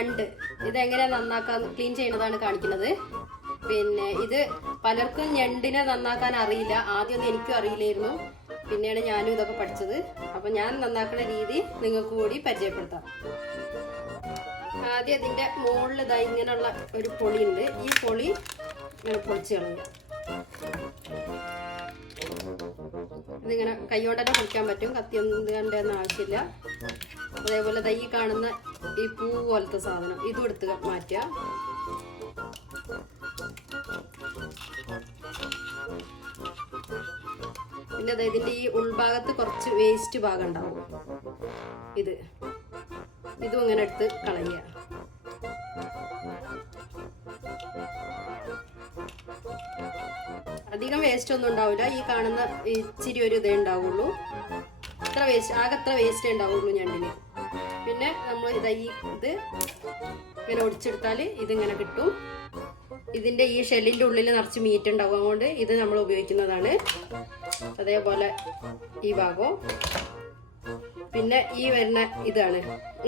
ഞണ്ട് ഇതെങ്ങനെ നന്നാക്കാൻ ക്ലീൻ ചെയ്യുന്നതാണ് കാണിക്കുന്നത്. പിന്നെ ഇത് പലർക്കും ഞണ്ടിനെ നന്നാക്കാൻ അറിയില്ല. ആദ്യമൊന്നും എനിക്കും അറിയില്ലായിരുന്നു. പിന്നെയാണ് ഞാനും ഇതൊക്കെ പഠിച്ചത്. അപ്പം ഞാൻ നന്നാക്കുന്ന രീതി നിങ്ങൾക്ക് കൂടി പരിചയപ്പെടുത്താം. ആദ്യം അതിൻ്റെ മുകളിൽ ഇതാ ഇങ്ങനെയുള്ള ഒരു പൊളിയുണ്ട്. ഈ പൊളി ഇങ്ങനെ പൊളിച്ച് കളയുക. ഇതിങ്ങനെ കൈകൊണ്ട് തന്നെ പൊളിക്കാൻ പറ്റും. കത്തിയൊന്നും കണ്ടെന്ന് ആവശ്യമില്ല. അതേപോലെ ഈ കാണുന്ന ഈ പൂ പോലത്തെ സാധനം ഇതും എടുത്ത് മാറ്റുക. പിന്നെ ഇതിൻ്റെ ഈ ഉൾഭാഗത്ത് കുറച്ച് വേസ്റ്റ് ഭാഗം ഉണ്ടാവും. ഇതും ഇങ്ങനെ എടുത്ത് കളയുക. അധികം വേസ്റ്റ് ഒന്നും ഉണ്ടാവില്ല. ഈ കാണുന്ന ഇച്ചിരി ഒരു ഇതേ ഉണ്ടാവുള്ളൂ. ആകെ എത്ര വേസ്റ്റേ ഉണ്ടാവുള്ളൂ ഞണ്ടിന്. പിന്നെ നമ്മൾ ഇത് ഇങ്ങനെ ഒടിച്ചെടുത്താൽ ഇതിങ്ങനെ കിട്ടും. ഇതിൻ്റെ ഈ ഷെല്ലിൻ്റെ ഉള്ളിൽ നിറച്ച് മീറ്റ് ഉണ്ടാവും. അതുകൊണ്ട് ഇത് നമ്മൾ ഉപയോഗിക്കുന്നതാണ്. അതേപോലെ ഈ ഭാഗവും പിന്നെ ഈ വരുന്ന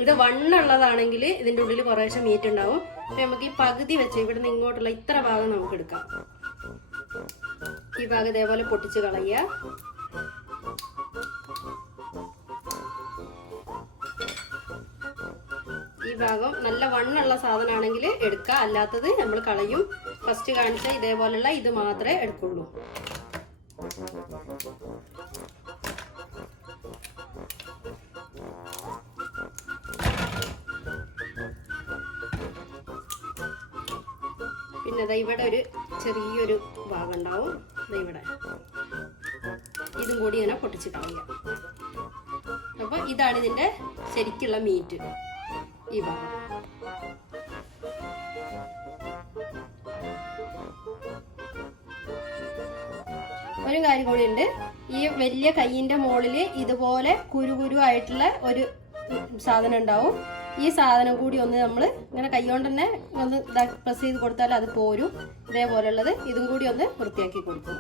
ഇത് വണ്ണുള്ളതാണെങ്കിൽ ഇതിൻ്റെ ഉള്ളിൽ കുറേശ്ശെ മീറ്റ് ഉണ്ടാവും. അപ്പം നമുക്ക് ഈ പകുതി വെച്ച് ഇവിടുന്ന് ഇങ്ങോട്ടുള്ള ഇത്ര ഭാഗം നമുക്ക് എടുക്കാം. ഈ ഭാഗം ഇതേപോലെ പൊട്ടിച്ച് കളയുക. ഈ ഭാഗം നല്ല വണ്ണുള്ള സാധനമാണെങ്കിൽ എടുക്കുക, അല്ലാത്തത് നമ്മൾ കളയും. ഫസ്റ്റ് കാണിച്ച ഇതേപോലുള്ള ഇത് മാത്രമേ എടുക്കുള്ളൂ. പിന്നെ ഇവിടെ ഒരു ചെറിയൊരു ഭാഗം ഉണ്ടാവും. ഇവിടെ ഇതും കൂടി ഇങ്ങനെ പൊട്ടിച്ച് കളയുക. അപ്പോൾ ഇതാണ് ഇതിൻ്റെ ശരിക്കുള്ള മീറ്റ്. ഈ ഭാഗം ഒരു കാര്യം കൂടി ഉണ്ട്. ഈ വലിയ കൈയിൻ്റെ മുകളിൽ ഇതുപോലെ കുരു ആയിട്ടുള്ള ഒരു സാധനം ഉണ്ടാവും. ഈ സാധനം കൂടി ഒന്ന് നമ്മൾ ഇങ്ങനെ കൈകൊണ്ട് തന്നെ ഒന്ന് പ്രസ് ചെയ്ത് കൊടുത്താൽ അത് പോരും. ഇതേപോലുള്ളത് ഇതും കൂടി ഒന്ന് വൃത്തിയാക്കി കൊടുക്കും.